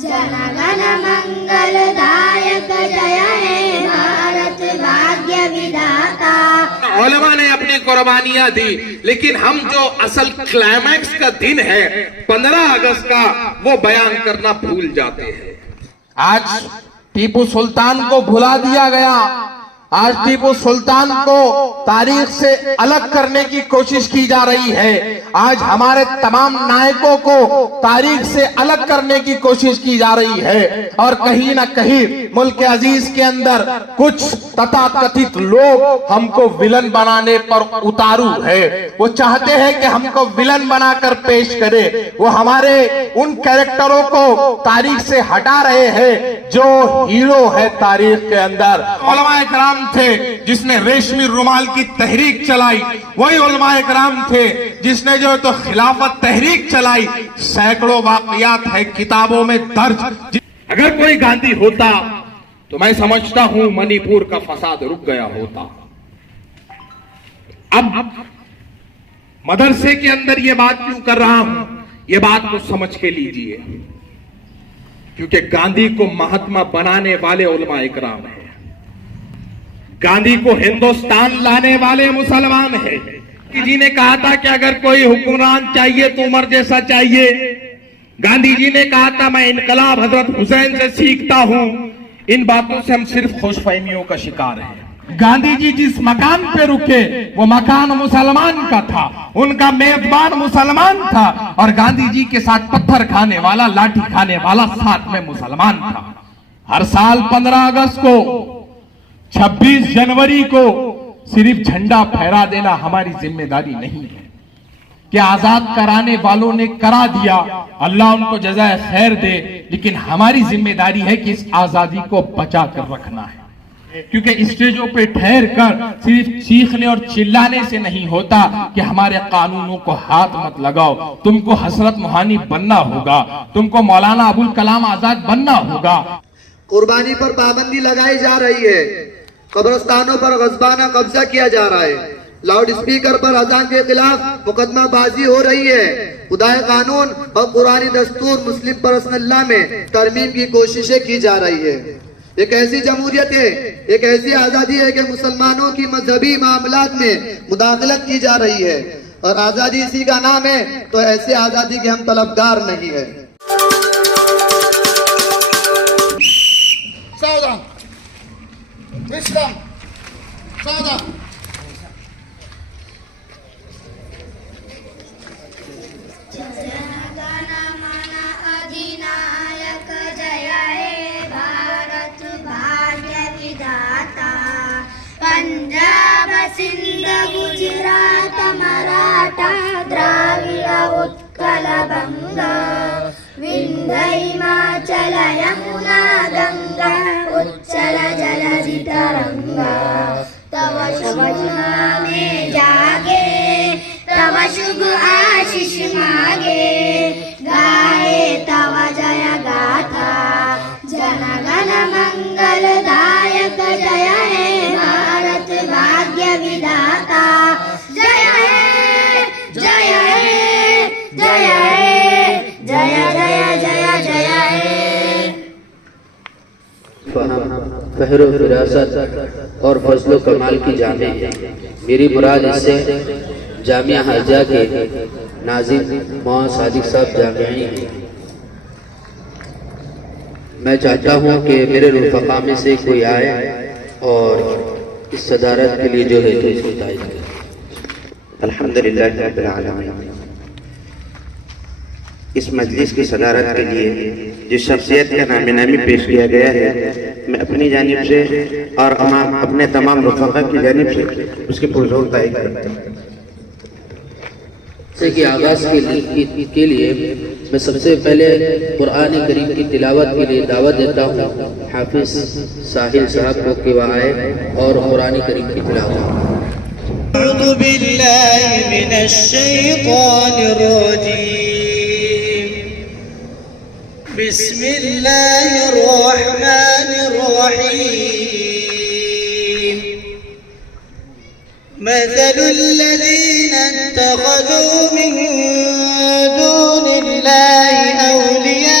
जनगण मंगलदायक जय हे भारत भाग्य विधाता। उलमा ने अपनी कुर्बानियां दी, लेकिन हम जो असल क्लाइमैक्स का दिन है 15 अगस्त का, वो बयान करना भूल जाते हैं। आज टीपू सुल्तान को भुला दिया गया। आज टीपू सुल्तान को तारीख से अलग करने की कोशिश की जा रही है। आज हमारे तमाम नायकों को तारीख से अलग करने की कोशिश की जा रही है और कहीं ना कहीं मुल्क अजीज के अंदर कुछ तथाकथित लोग हमको विलन बनाने पर उतारू है। वो चाहते हैं कि हमको विलन बनाकर पेश करे। वो हमारे उन कैरेक्टरों को तारीख से हटा रहे हैं जो हीरो है तारीख के अंदर। उलमाए कराम थे जिसने रेशमी रुमाल की तहरीक चलाई, वही उलमाए कराम थे जिसने जो तो खिलाफत तहरीक चलाई। सैकड़ों वाकयात है किताबों में दर्ज। अगर कोई गांधी होता तो मैं समझता हूं मणिपुर का फसाद रुक गया होता। अब मदरसे के अंदर ये बात क्यों कर रहा हूं, ये बात को समझ के लीजिए, क्योंकि गांधी को महात्मा बनाने वाले उलमा इकराम है। गांधी को हिंदुस्तान लाने वाले मुसलमान है। जी ने कहा था कि अगर कोई हुक्मरान चाहिए तो उमर जैसा चाहिए। गांधी जी ने कहा था मैं इनकलाब हजरत हुसैन से सीखता हूं। इन बातों से हम सिर्फ खुशफहमियों का शिकार हैं। गांधी जी जिस मकान पे रुके वो मकान मुसलमान का था, उनका मेजबान मुसलमान था और गांधी जी के साथ पत्थर खाने वाला, लाठी खाने वाला साथ में मुसलमान था। हर साल 15 अगस्त को, 26 जनवरी को सिर्फ झंडा फहरा देना हमारी जिम्मेदारी नहीं है कि आजाद कराने वालों ने करा दिया, अल्लाह उनको जज़ाए खैर दे, लेकिन हमारी जिम्मेदारी है कि इस आजादी को बचा कर रखना है। क्योंकि स्टेजों पे ठहर कर सिर्फ चीखने और चिल्लाने से नहीं होता कि हमारे कानूनों को हाथ मत लगाओ। तुमको हसरत मोहानी बनना होगा, तुमको मौलाना अबुल कलाम आजाद बनना होगा। कुर्बानी पर पाबंदी लगाई जा रही है, कब्रिस्तानों पर गस्बाना कब्जा किया जा रहा है, लाउड स्पीकर पर अजान के खिलाफ मुकदमाबाजी हो रही है, खुदाए कानून और कुरानी दस्तूर मुस्लिम पर्सनल्ला में तरमीम की कोशिशें की जा रही है। एक ऐसी जमहूरियत है, एक ऐसी आजादी है कि मुसलमानों की मजहबी मामलात में मुदाखलत की जा रही है और आजादी इसी का नाम है। तो ऐसी आजादी के हम तलबगार नहीं है। सावधान, विश्राम, सावधान। जनगण मन अधिनायक जय हे भारत भाग्य विधाता। पंजाब सिंध गुजरात मराठा द्राविड़ उत्कल बंग, विंध्य हिमाचल यमुना गंगा उच्चल जलधि तरंगा। तव शुभ में जागे, तव शुभ आशीष मागे, गाए तव जय गाथा। जनगण मंगलदायक जय हे भारत भाग्य विधाता। जय हे जय हे जय हे जय जय जय जय हे। फहरो फिरासत और फजलो कमाल की जामे है। मेरी मुराद इससे जामिया हर्जा के नाजिम मोहम्मद सादिक साहब जामियाई हैं। मैं चाहता हूँ कि मेरे रुफ़क़ा में से कोई आए और इस सदारत के लिए जो है तो इसको तायद करे। अल्हम्दुलिल्लाह रब्बिल आलमीन। इस मजलिस की सदारत के लिए जिस शख्सियत का नामी पेश किया गया है, मैं अपनी जानिब से और अपने तमाम रुफ़क़ा की जानिब से उसकी पुरज़ोर तारीफ़ करता हूँ। जैसे कि आगाज़ के लिए मैं सबसे पहले कुरान करीम की तिलावत के लिए दावत देता हूँ हाफिज साहिल साहब को कि वह आए और कुरान करीम की तिलावत। अऊज़ु बिल्लाहि मिनश शैतानिर रजीम। बिस्मिल्लाहिर रहमानिर रहीम। मसलुल लज़ीना इत्तख़ज़ू मिन दूनिल्लाहि औलिया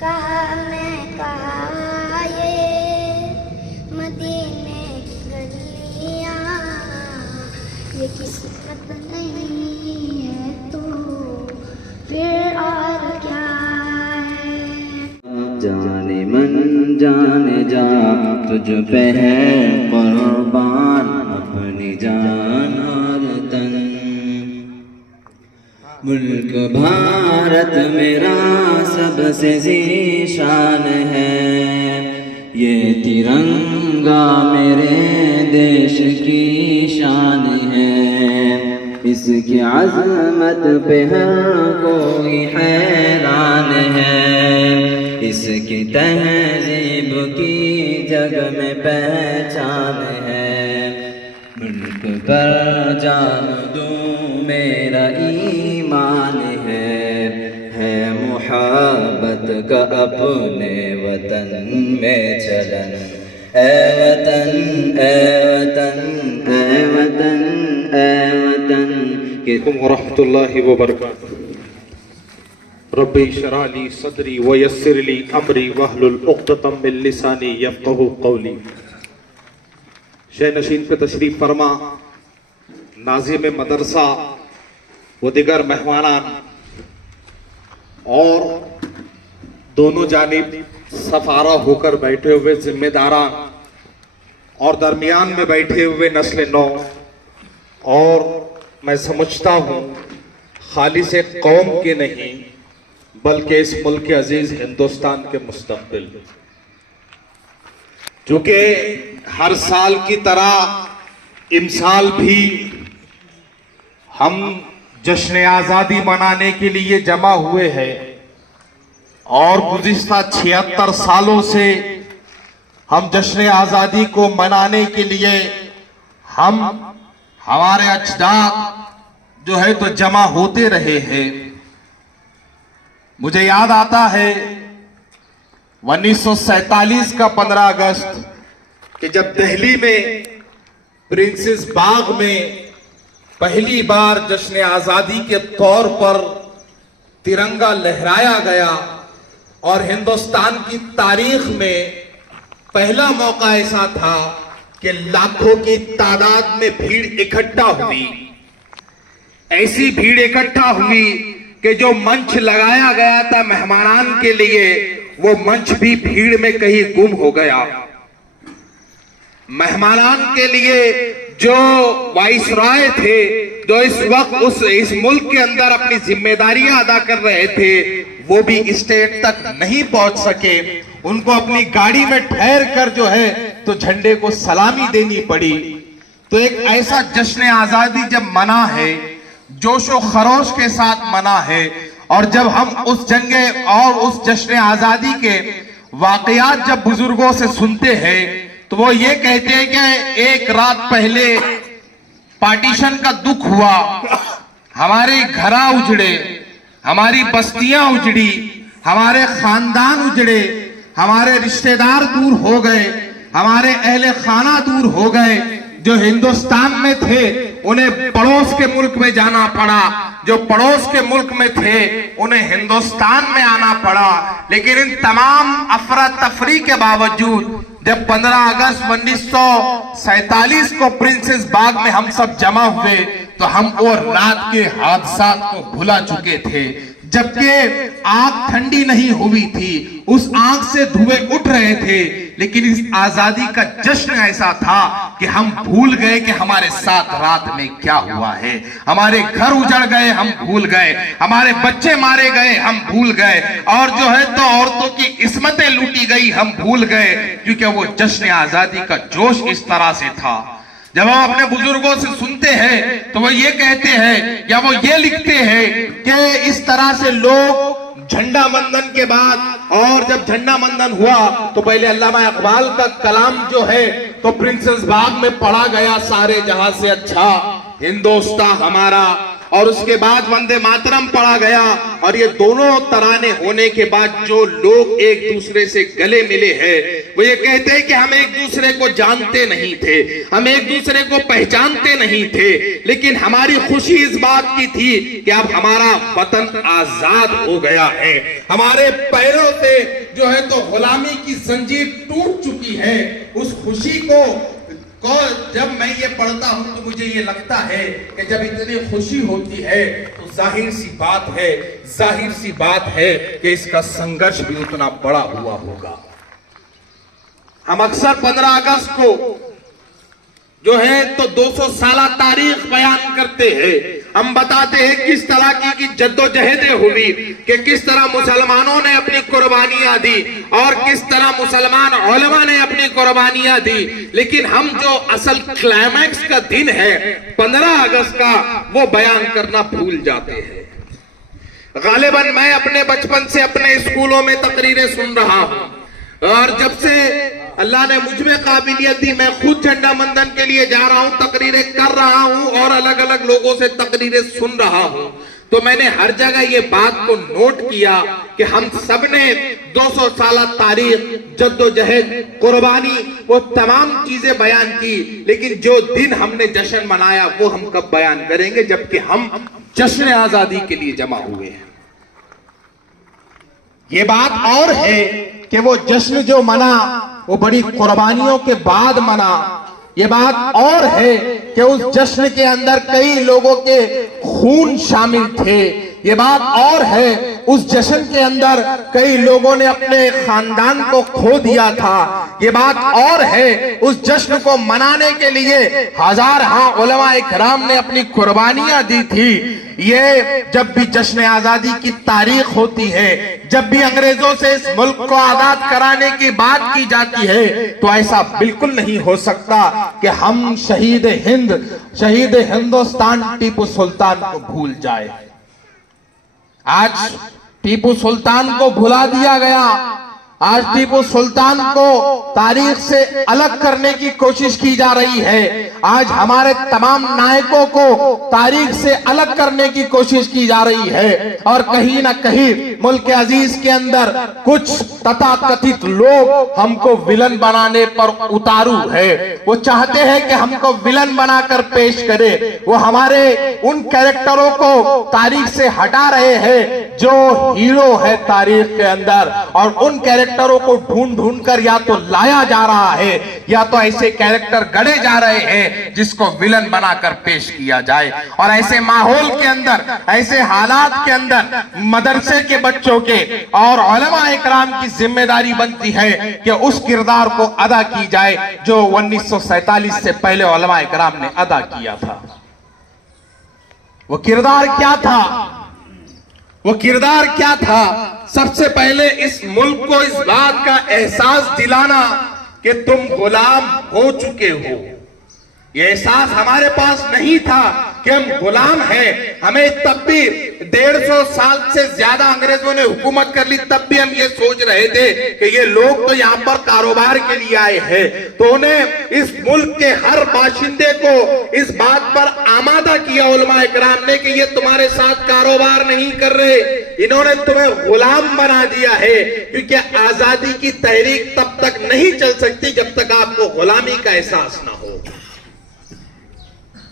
कहा मैं कहा ये मदीने की गलियां ये किस्मत नहीं है तो फिर और क्या है। जाने मन जाने जा तुझ पे है कुर्बान अपनी जान और तन। मुल्क भारत मेरा सबसे ज़ीशान है, ये तिरंगा मेरे देश की शान है। इसकी अज़मत पे हर कोई हैरान है, इसकी तहज़ीब की जग में पहचान है। मुल्क पर जान दूं मेरा ईमान है मुहब्बत का अपने वतन में चलन। ए वतन ए वतन ए वतन ए वतन के वरहमतुल्लाहि व बरकातुहू। रब्बी इश्रह ली सदरी व यस्सिर ली अमरी वहलुल उक़दतम मिन लिसानी यफ़क़हू क़ौली। शह नशीन पे तशरीफ फरमा, नाज़िम मदरसा व दिगर मेहमानान और दोनों जानिब सफारा होकर बैठे हुए जिम्मेदारान और दरमियान में बैठे हुए नस्ल नौ, और मैं समझता हूँ खाली से कौम के नहीं बल्कि इस मुल्क के अजीज हिंदुस्तान के मुस्तक़बिल। चूंकि हर साल की तरह इमसाल भी हम जश्न आज़ादी मनाने के लिए जमा हुए हैं और गुज़िश्ता 76 सालों से हम जश्न आज़ादी को मनाने के लिए हमारे अजदाद जो है तो जमा होते रहे हैं। मुझे याद आता है 1947 का 15 अगस्त कि जब दिल्ली में प्रिंसेस बाग में पहली बार जश्न आज़ादी के तौर पर तिरंगा लहराया गया और हिंदुस्तान की तारीख में पहला मौका ऐसा था कि लाखों की तादाद में भीड़ इकट्ठा हुई। ऐसी भीड़ इकट्ठा हुई कि जो मंच लगाया गया था मेहमानान के लिए, वो मंच भी भीड़ में कहीं गुम हो गया। मेहमानान के लिए जो वाइसरॉय थे, जो इस वक्त इस मुल्क के अंदर अपनी जिम्मेदारियां अदा कर रहे थे, वो भी स्टेज तक नहीं पहुंच सके। उनको अपनी गाड़ी में ठहर कर जो है तो झंडे को सलामी देनी पड़ी। तो एक ऐसा जश्न आजादी जब मना है, जोशो खरोश के साथ मना है, और जब हम उस जंगे और उस जश्न आजादी के वाकयात जब बुजुर्गों से सुनते हैं तो वो ये कहते हैं कि एक रात पहले पार्टीशन का दुख हुआ, हमारे घरा उजड़े, हमारी बस्तियां उजड़ी, हमारे खानदान उजड़े, हमारे रिश्तेदार दूर हो गए, हमारे अहले खाना दूर हो गए। जो हिंदुस्तान में थे उन्हें पड़ोस के मुल्क में जाना पड़ा, जो पड़ोस के मुल्क में थे उन्हें हिंदुस्तान में आना पड़ा। लेकिन इन तमाम अफरा तफरी के बावजूद जब 15 अगस्त 1947 को प्रिंसेस बाग में हम सब जमा हुए तो हम वो रात के हादसा को भुला चुके थे, जबकि आग ठंडी नहीं हुई थी, उस आग से धुएं उठ रहे थे। लेकिन इस आजादी का जश्न ऐसा था कि हम भूल गए कि हमारे साथ रात में क्या हुआ है। हमारे घर उजड़ गए, हम भूल गए, हमारे बच्चे मारे गए, हम भूल गए, और जो है तो औरतों की इस्मतें लूटी गई, हम भूल गए, क्योंकि वो जश्न आजादी का जोश इस तरह से था। जब हम अपने बुजुर्गों से सुनते हैं तो वो ये कहते हैं या वो ये लिखते हैं कि इस तरह से लोग झंडा वंदन के बाद, और जब झंडा वंदन हुआ तो पहले अल्लामा इकबाल का कलाम जो है तो प्रिंसेस बाग में पढ़ा गया, सारे जहां से अच्छा हिंदुस्तान हमारा, और उसके बाद वंदे मातरम पढ़ा गया। और ये दोनों तराने होने के बाद जो लोग एक दूसरे से गले मिले हैं वो ये कहते हैं कि हम एक दूसरे को जानते नहीं थे, हम एक दूसरे को पहचानते नहीं थे, लेकिन हमारी खुशी इस बात की थी कि अब हमारा वतन आजाद हो गया है, हमारे पैरों से जो है तो गुलामी की जंजीर टूट चुकी है। उस खुशी को जब मैं ये पढ़ता हूं तो मुझे ये लगता है कि जब इतनी खुशी होती है तो जाहिर सी बात है कि इसका संघर्ष भी उतना बड़ा हुआ होगा। हम अक्सर 15 अगस्त को जो है तो 200 साल तारीख बयान करते हैं, हम बताते हैं किस तरह की जद्दोजहदें हुई, कि किस तरह मुसलमानों ने अपनी कुर्बानियां दी और किस तरह मुसलमान उलमा ने अपनी कुर्बानियां दी। लेकिन हम जो असल क्लाइमैक्स का दिन है 15 अगस्त का वो बयान करना भूल जाते हैं। गालिबन मैं अपने बचपन से अपने स्कूलों में तकरीरें सुन रहा हूं, और जब से अल्लाह ने मुझ में काबिलियत दी, मैं खुद झंडा वंदन के लिए जा रहा हूं, तकरीरें कर रहा हूं और अलग अलग लोगों से तकरीरें सुन रहा हूं, तो मैंने हर जगह ये बात को नोट किया कि हम सब ने 200 साल तारीख, जद्दोजहद, कुर्बानी, वो तमाम चीजें बयान की, लेकिन जो दिन हमने जश्न मनाया वो हम कब बयान करेंगे, जबकि हम जश्न आजादी के लिए जमा हुए हैं। ये बात और है कि वो जश्न जो मना वो बड़ी कुर्बानियों के बाद मना। ये बात और है कि उस जश्न के अंदर कई लोगों के खून शामिल थे। ये बात और है उस जश्न के अंदर कई लोगों ने अपने खानदान को खो दिया था। ये बात और है उस जश्न को मनाने के लिए हजार उलमा इकराम ने अपनी कुर्बानियां दी थी। ये जब भी जश्न आजादी की तारीख होती है, जब भी अंग्रेजों से इस मुल्क को आजाद कराने की बात की जाती है, तो ऐसा बिल्कुल नहीं हो सकता कि हम शहीद हिंदुस्तान टीपू सुल्तान को भूल जाए। आज टीपू सुल्तान को भुला दिया गया, आज टीपू सुल्तान को तारीख से अलग करने की कोशिश की जा रही है। आज हमारे तमाम नायकों को तारीख से अलग करने की कोशिश की जा रही है, और कहीं ना कहीं मुल्क अजीज के अंदर कुछ तथाकथित लोग हमको विलन बनाने पर उतारू है। वो चाहते हैं कि हमको विलन बनाकर पेश करे, वो हमारे उन कैरेक्टरों को तारीख से हटा रहे हैं जो हीरो है तारीख के अंदर, और उन कैरेक्टरों को ढूंढ ढूंढ कर या तो लाया जा रहा है या तो ऐसे कैरेक्टर गढ़े जा रहे हैं जिसको विलन बनाकर पेश किया जाए। और ऐसे माहौल के अंदर, ऐसे हालात के अंदर मदरसे के बच्चों के और उलमा इकराम की जिम्मेदारी बनती है कि उस किरदार को अदा की जाए जो 1947 से पहले उलमा इकराम ने अदा किया था। वो किरदार क्या था? वो किरदार क्या था? सबसे पहले इस मुल्क को इस बात का एहसास दिलाना कि तुम गुलाम हो चुके हो। ये एहसास हमारे पास नहीं था कि हम गुलाम हैं। हमें तब भी 150 साल से ज्यादा अंग्रेजों ने हुकूमत कर ली, तब भी हम ये सोच रहे थे कि ये लोग तो यहाँ पर कारोबार के लिए आए हैं। तो उन्हें इस मुल्क के हर बाशिंदे को इस बात पर आमादा किया उलमा इकराम ने कि ये तुम्हारे साथ कारोबार नहीं कर रहे, इन्होंने तुम्हें गुलाम बना दिया है। क्योंकि आजादी की तहरीक तब तक नहीं चल सकती जब तक आपको गुलामी का एहसास ना हो।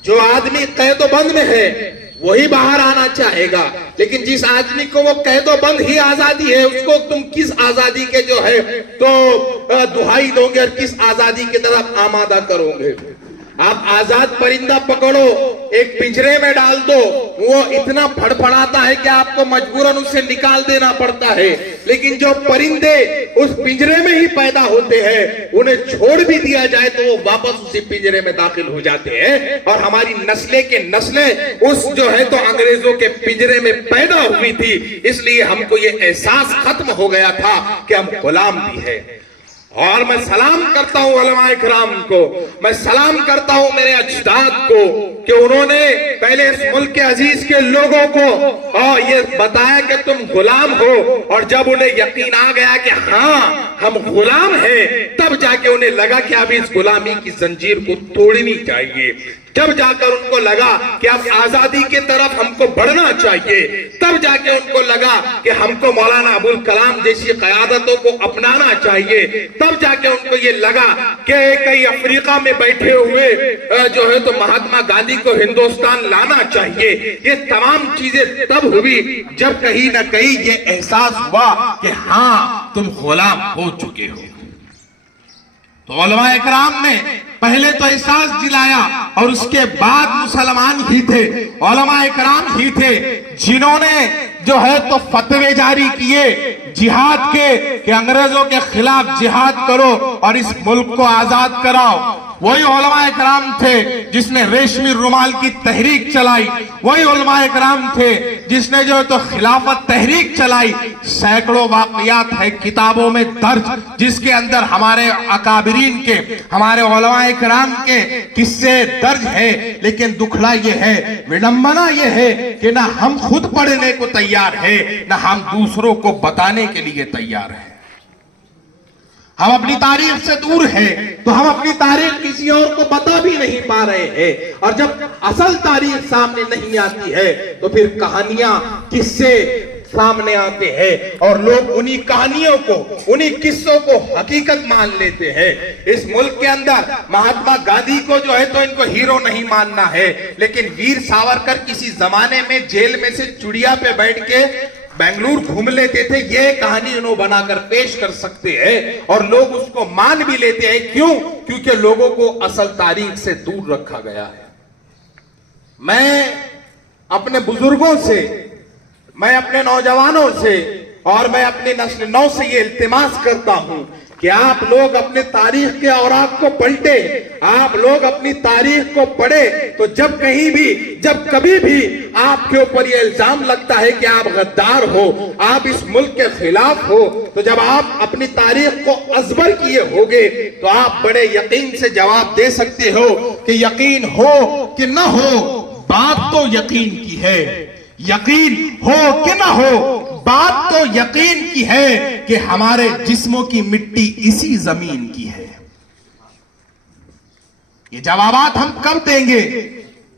जो आदमी कैद बंद में है, वही बाहर आना चाहेगा। लेकिन जिस आदमी को वो कह दो बंद ही आजादी है, उसको तुम किस आजादी के जो है तो दुहाई दोगे और किस आजादी की तरफ आमादा करोगे। आप आजाद परिंदा पकड़ो, एक पिंजरे में डाल दो, वो इतना फड़फड़ाता है कि आपको मजबूरन उसे निकाल देना पड़ता है। लेकिन जो परिंदे उस पिंजरे में ही पैदा होते हैं, उन्हें छोड़ भी दिया जाए तो वो वापस उसी पिंजरे में दाखिल हो जाते हैं। और हमारी नस्लें के नस्लें उस जो है तो अंग्रेजों के पिंजरे में पैदा हुई थी, इसलिए हमको ये एहसास खत्म हो गया था कि हम गुलाम भी है। और मैं सलाम करता हूं उलमाए किराम को, मैं सलाम करता हूं मेरे अजदाद को कि उन्होंने पहले इस मुल्क के अजीज के लोगों को और ये बताया कि तुम गुलाम हो, और जब उन्हें यकीन आ गया कि हाँ हम गुलाम हैं, तब जाके उन्हें लगा कि अब इस गुलामी की जंजीर को तोड़नी चाहिए। जब जाकर उनको लगा कि अब आजादी की तरफ हमको बढ़ना चाहिए, तब जाके उनको लगा कि हमको मौलाना अबुल कलाम जैसी क़यादतों को अपनाना चाहिए। तब जाके उनको ये लगा कि कई अफ्रीका में बैठे हुए जो है तो महात्मा गांधी को हिंदुस्तान लाना चाहिए। ये तमाम चीजें तब हुई जब कहीं ना कहीं ये एहसास हुआ कि हाँ तुम गुलाम हो चुके हो। तो उलमा इकराम ने पहले तो एहसास दिलाया और उसके बाद मुसलमान ही थे, उलमा इकराम ही थे जिन्होंने जो है तो फतवे जारी किए जिहाद के कि अंग्रेजों के खिलाफ जिहाद करो और इस मुल्क को आजाद कराओ। वही उलमा इकराम थे जिसने रेशमी रुमाल की तहरीक चलाई, वही उलमा इकराम थे जिसने जो है तो खिलाफत तहरीक चलाई। सैकड़ों वाकयात है किताबों में दर्ज जिसके अंदर हमारे अकाबिरीन के, हमारे उलमा इकराम के किस्से दर्ज है। लेकिन दुखड़ा ये है, विडंबना ये है कि ना हम खुद पढ़ने को तैयार है, ना हम दूसरों को बताने के लिए तैयार है। हम अपनी तारीख से दूर हैं, तो हम अपनी तारीख किसी और को बता भी नहीं पा रहे हैं। और जब असल तारीख सामने नहीं आती है तो फिर कहानियां, किस्से सामने आते हैं और लोग उन्हीं कहानियों को, उन्हीं किस्सों को हकीकत मान लेते हैं। इस मुल्क के अंदर महात्मा गांधी को जो है तो इनको हीरो नहीं मानना है, लेकिन वीर सावरकर किसी जमाने में जेल में से चुड़िया पे बैठ के बेंगलुरु घूम लेते थे, ये कहानी उन्होंने बनाकर पेश कर सकते हैं और लोग उसको मान भी लेते हैं। क्यों? क्योंकि लोगों को असल तारीख से दूर रखा गया है। मैं अपने बुजुर्गों से, मैं अपने नौजवानों से और मैं अपने नस्ल नौ से ये इल्तिमास करता हूं कि आप लोग अपने तारीख के औराक को पलटे, आप लोग अपनी तारीख को पढ़े। तो जब कहीं भी, जब कभी भी आपके ऊपर ये इल्जाम लगता है कि आप गद्दार हो, आप इस मुल्क के खिलाफ हो, तो जब आप अपनी तारीख को अजबर किए होगे तो आप बड़े यकीन से जवाब दे सकते हो कि यकीन हो कि न हो, बात तो यकीन की है। यकीन हो कि ना हो, बात तो यकीन की है कि हमारे जिस्मों की मिट्टी इसी जमीन की है। ये जवाबात हम कब देंगे?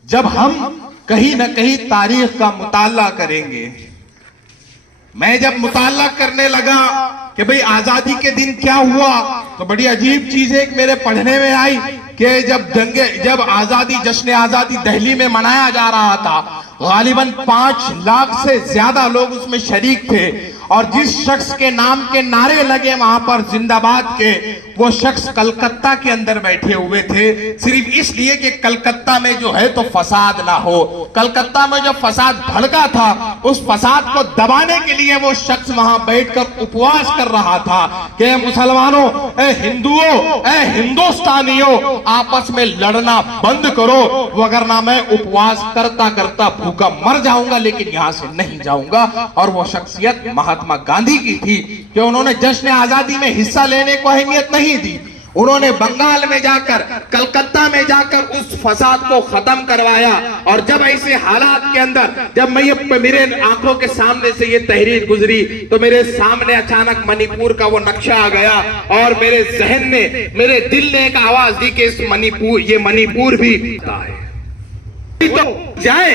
जब हम कहीं ना कहीं तारीख का मुताला करेंगे। मैं जब मुताला करने लगा कि भाई आजादी के दिन क्या हुआ, तो बड़ी अजीब चीज एक मेरे पढ़ने में आई कि जब आजादी, जश्न आजादी दिल्ली में मनाया जा रहा था, गालिबन 5 लाख से ज्यादा लोग उसमें शरीक थे और जिस शख्स के नाम के नारे लगे वहां पर जिंदाबाद के, वो शख्स कलकत्ता के अंदर बैठे हुए थे, सिर्फ इसलिए कि कलकत्ता में जो है तो फसाद ना हो। कलकत्ता में जो फसाद भड़का था, उस फसाद को दबाने के लिए वो शख्स वहां बैठकर उपवास कर रहा था कि मुसलमानों, ए हिंदुओं, ए हिंदुस्तानियों, आपस में लड़ना बंद करो, वगरना मैं उपवास करता करता भूखा मर जाऊंगा, लेकिन यहां से नहीं जाऊंगा। और वो शख्सियत महात्मा गांधी की थी कि उन्होंने जश्न आजादी में हिस्सा लेने को अहमियत नहीं दी। उन्होंने बंगाल में जाकर, कलकत्ता में जाकर उस फसाद को खत्म करवाया। और जब ऐसे हालात के अंदर, जब मैं मेरे आंखों के सामने से ये तहरीर गुजरी, तो मेरे सामने अचानक मणिपुर का वो नक्शा आ गया और मेरे जहन ने, मेरे दिल ने एक आवाज दी कि इस मणिपुर, ये मणिपुर भी तो जाए,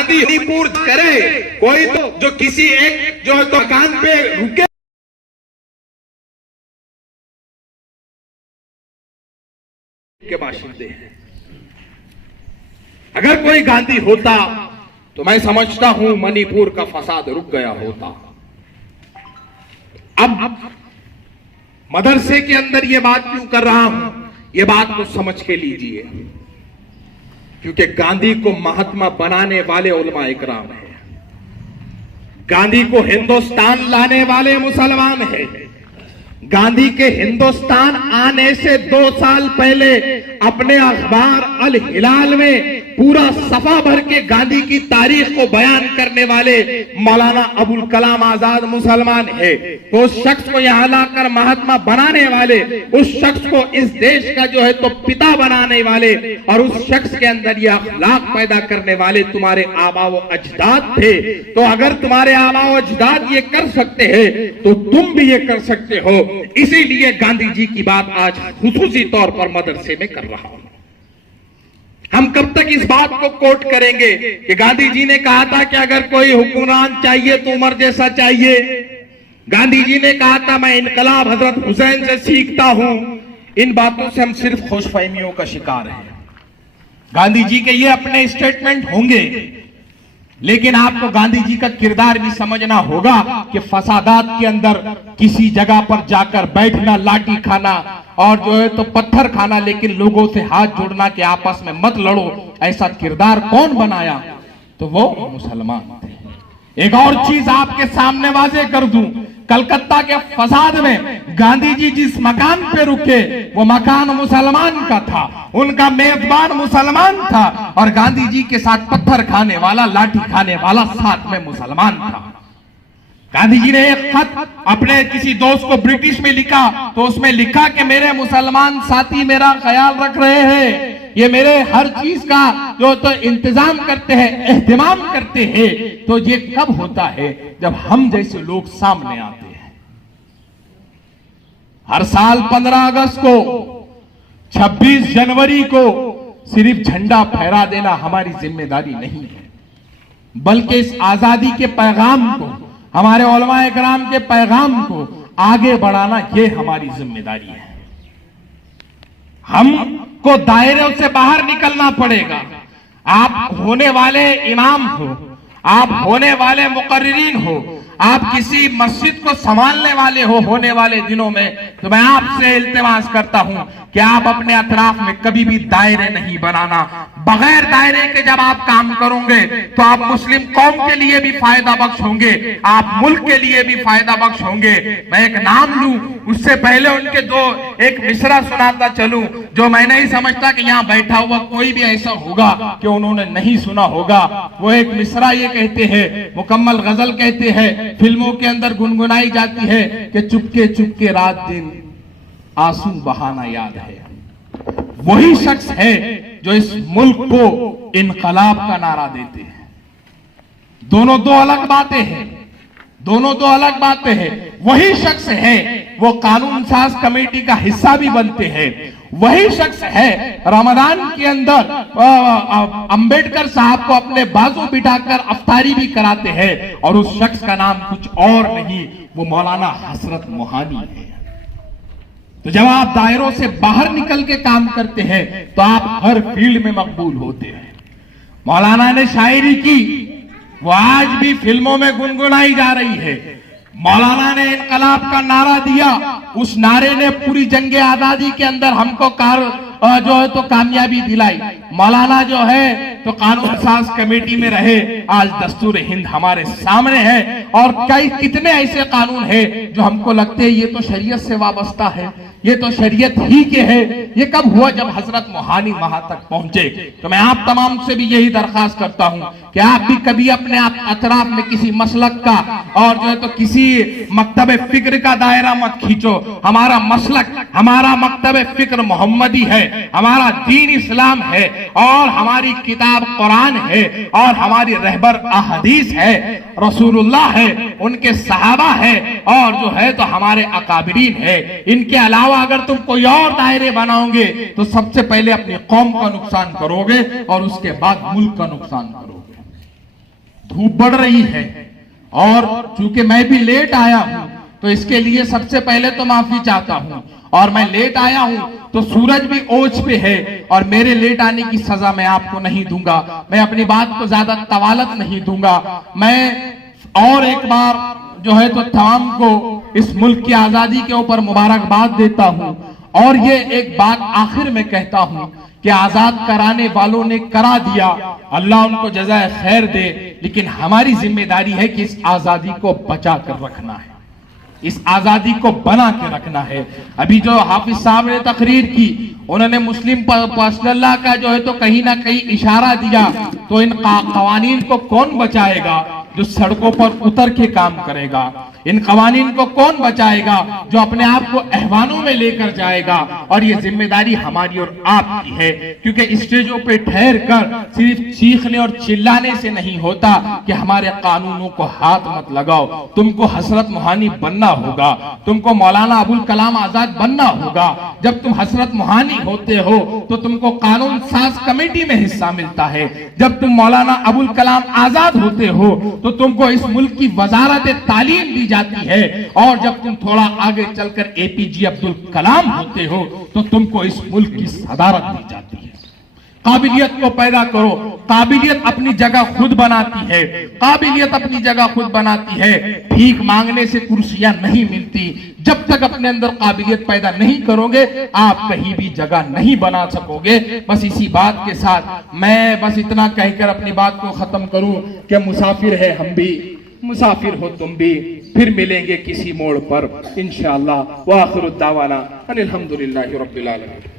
मणिपुर करे कोई, तो जो किसी एक जो है तो मकान पे रुके के बाशिंदे हैं। अगर कोई गांधी होता तो मैं समझता हूं मणिपुर का फसाद रुक गया होता। अब मदरसे के अंदर ये बात क्यों कर रहा हूं, ये बात को समझ के लीजिए, क्योंकि गांधी को महात्मा बनाने वाले उलमा इकराम हैं, गांधी को हिंदुस्तान लाने वाले मुसलमान हैं। गांधी के हिंदुस्तान आने से 2 साल पहले अपने अखबार अल हिलाल में पूरा सफा भर के गांधी की तारीख को बयान करने वाले मौलाना अबुल कलाम आजाद मुसलमान है। तो उस शख्स को यहां लाकर महात्मा बनाने वाले, उस शख्स को इस देश का जो है तो पिता बनाने वाले और उस शख्स के अंदर ये अखलाक पैदा करने वाले तुम्हारे आबा व अजदाद थे। तो अगर तुम्हारे आबा व अजदाद ये कर सकते हैं तो तुम भी ये कर सकते हो। इसीलिए गांधी जी की बात आज खुसूसी तौर पर मदरसे में कर रहा हूं। हम कब तक इस बात को कोट करेंगे कि गांधी जी ने कहा था कि अगर कोई हुक्मरान चाहिए तो उमर जैसा चाहिए। गांधी जी ने कहा था मैं इनकलाब हजरत हुसैन से सीखता हूं। इन बातों से हम सिर्फ खुशफहमियों का शिकार हैं। गांधी जी के ये अपने स्टेटमेंट होंगे, लेकिन आपको गांधी जी का किरदार भी समझना होगा कि फसादात के अंदर किसी जगह पर जाकर बैठना, लाठी खाना और जो है तो पत्थर खाना, लेकिन लोगों से हाथ जोड़ना कि आपस में मत लड़ो, ऐसा किरदार कौन बनाया? तो वो मुसलमान थे। एक और चीज आपके सामने वाजे कर दूं, कलकत्ता के फसाद में गांधी जी जिस मकान पे रुके वो मकान मुसलमान का था, उनका मेजबान मुसलमान था और गांधी जी के साथ पत्थर खाने वाला, लाठी खाने वाला साथ में मुसलमान था। गांधी जी ने एक खत अपने किसी दोस्त को ब्रिटिश में लिखा तो उसमें लिखा कि मेरे मुसलमान साथी मेरा ख्याल रख रहे हैं, ये मेरे हर चीज का जो तो इंतजाम करते हैं, एहतिमाम करते हैं। तो ये कब होता है? जब हम जैसे लोग सामने आते हैं। हर साल 15 अगस्त को, 26 जनवरी को सिर्फ झंडा फहरा देना हमारी जिम्मेदारी नहीं है, बल्कि इस आजादी के पैगाम को, हमारे उलमा इकराम के पैगाम को आगे बढ़ाना ये हमारी जिम्मेदारी है। हमको दायरे से बाहर निकलना पड़ेगा। आप होने वाले इमाम हो, आप होने वाले मुकर्रिरीन हो, आप किसी मस्जिद को संभालने वाले हो होने वाले दिनों में, तो मैं आपसे इल्तिमास करता हूं कि आप अपने अतराफ में कभी भी दायरे नहीं बनाना। बगैर दायरे के जब आप काम करोगे तो आप मुस्लिम कौम के लिए भी फायदा बख्श होंगे, आप मुल्क के लिए भी फायदा बख्श होंगे। मैं एक नाम लूं उससे पहले उनके एक मिसरा सुनाता चलूं जो मैं नहीं समझता कि यहाँ बैठा हुआ कोई भी ऐसा होगा कि उन्होंने नहीं सुना होगा। वो एक मिसरा ये कहते हैं, मुकम्मल गजल कहते हैं, फिल्मों के अंदर गुनगुनाई जाती है कि चुपके चुपके रात दिन आंसू बहाना याद है। वही शख्स है जो इस मुल्क को इनकलाब का नारा देते हैं। दोनों दो अलग बातें हैं, दोनों दो अलग बातें हैं। वही शख्स है वो कानून साज कमेटी का हिस्सा भी बनते हैं। वही शख्स है रमजान के अंदर अंबेडकर साहब को अपने बाजू बिठाकर अफ्तारी भी कराते हैं और उस शख्स का नाम कुछ और नहीं, वो मौलाना हसरत मोहानी है। तो जब आप दायरों से बाहर निकल के काम करते हैं तो आप हर फील्ड में मकबूल होते हैं। मौलाना ने शायरी की, वो आज भी फिल्मों में गुनगुनाई जा रही है। मौलाना ने इनकलाब का नारा दिया, उस नारे ने पूरी जंगे आजादी के अंदर हमको जो है तो कामयाबी दिलाई। मौलाना जो है तो कानून साज कमेटी में रहे, आज दस्तूर हिंद हमारे सामने है और कितने ऐसे कानून है जो हमको लगते हैं ये तो शरीयत से वाबस्ता है, ये तो शरीयत ही के है। ये कब हुआ? जब हजरत मोहानी वहां तक पहुंचे। तो मैं आप तमाम से भी यही दरखास्त करता हूं कि आप भी कभी अपने आप अतराफ में किसी मसलक का और जो है तो किसी मकतब फिक्र का दायरा मत खींचो। हमारा मसलक, हमारा मकतब फिक्र मोहम्मदी है, हमारा दीन इस्लाम है और हमारी किताब कुरान है और हमारी रहबर अहदीस है, रसूलुल्लाह है, उनके सहाबा है और जो है तो हमारे अकाबिरीन है। इनके अलावा अगर तुम कोई और दायरे बनाओगे तो सबसे पहले अपनी कौम का नुकसान करोगे और उसके बाद मुल्क का नुकसान करोगे। धूप बढ़ रही है और चूंकि मैं भी लेट आया हूं तो इसके लिए सबसे पहले तो माफी चाहता हूं और मैं लेट आया हूं तो सूरज भी ओज पे है और मेरे लेट आने की सजा मैं आपको नहीं दूंगा। मैं अपनी बात को ज्यादा तवालत नहीं दूंगा। मैं और एक बार जो है तो तमाम को इस मुल्क की आजादी के ऊपर मुबारकबाद देता हूं और ये एक बात आखिर में कहता हूं कि आजाद कराने वालों ने करा दिया, अल्लाह उनको जज़ाए खैर दे, लेकिन हमारी जिम्मेदारी है कि इस आजादी को बचा कर रखना है, इस आजादी को बना के रखना है। अभी जो हाफिज साहब ने तकरीर की, उन्होंने मुस्लिम पर्सनल का जो है तो कहीं ना कहीं इशारा दिया, तो इन कवानीन को कौन बचाएगा जो सड़कों पर उतर के काम करेगा? इन कवानीन को कौन बचाएगा जो अपने आप को अहवानों में लेकर जाएगा? और ये जिम्मेदारी हमारी और आपकी है, क्योंकि स्टेजों पे ठहर कर सिर्फ चीखने और चिल्लाने से नहीं होता कि हमारे कानूनों को हाथ मत लगाओ। तुमको हसरत मोहानी बनना होगा, तुमको मौलाना अबुल कलाम आजाद बनना होगा। जब तुम हसरत मोहानी होते हो तो तुमको कानून साज कमेटी में हिस्सा मिलता है। जब तुम मौलाना अबुल कलाम आजाद होते हो तो तुमको इस मुल्क की वजारत तालीम दी जाती है, और जब तुम थोड़ा आगे चलकर एपीजे अब्दुल कलाम होते हो तो तुमको इस मुल्क की सदारत दी जाती है। काबिलियत को पैदा करो। काबिलियत अपनी जगह खुद बनाती है, काबिलियत अपनी जगह खुद बनाती है। भीख मांगने से कुर्सियां नहीं मिलती। जब तक अपने अंदर काबिलियत पैदा नहीं करोगे आप कहीं भी जगह नहीं बना सकोगे। बस इसी बात के साथ मैं बस इतना कहकर अपनी बात को खत्म करूं कि मुसाफिर है हम भी, मुसाफिर हो तुम भी, फिर मिलेंगे किसी मोड़ पर इंशाअल्लाह। व आखिरु दावाना अनिल हम्दुलिल्लाहि रब्बिल आलमीन।